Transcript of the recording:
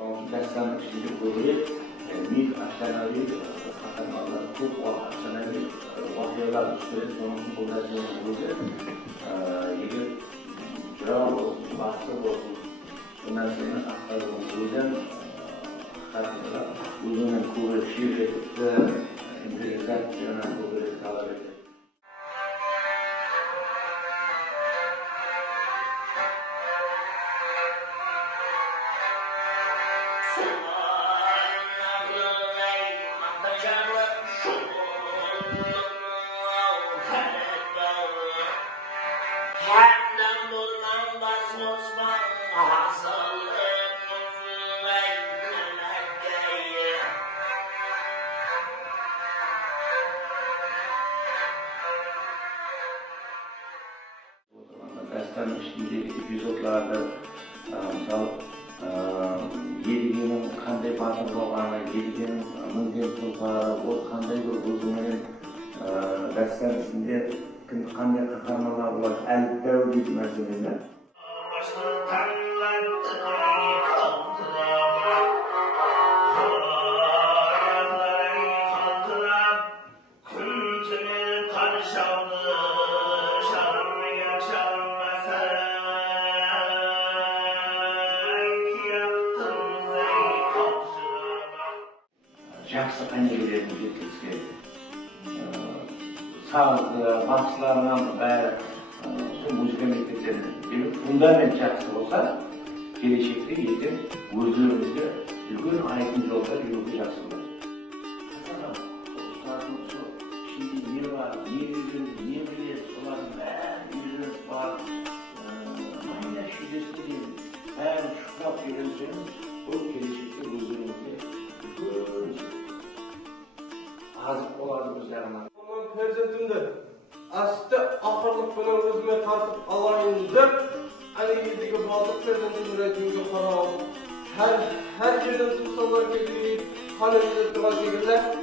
Darsdan şimdi böyle büyük aşağıları katılmalar, çok aşağıları vakıyalar üstüne sonrasında koordinasyon olacak. Yine cevap olsun, bahsi olsun, bundan sonra aktarım olacak. Katılmalar, uzun kuvvet, şirkette, improvizasyona kuvvet talep edilir. Dersler içindeki epizodlarda misal Yedigenin qanday batır bo'lgani, Yedigenin mingan tulpari, bu qanday bir o'zini darslar içinde qanday qahramonlar bor, alifbao deydi masalada. Жақсы әңгімелерді жеткізген батышларынан бәрі сол музыка мектептерінде фундамент жақсы болса, келешекте ертең өздеріңізге үлкен айқын жолда жүруге жақсы болады. Şimdi ne var, ne biliriz, ne biliriz, солардың бәрін үйреніп барып, майна шүйдесіне дейін бәрін шұқырап үйренсеңіз, бұл келешекте өздеріңізге azık olardı bizlerine. Onun perzentimde aslı ahırlık bilen özüme tartıp alayım dep hani yedigi balık perzentim üretimge karalım. Her yerden tutsalar gibi halimizde duracak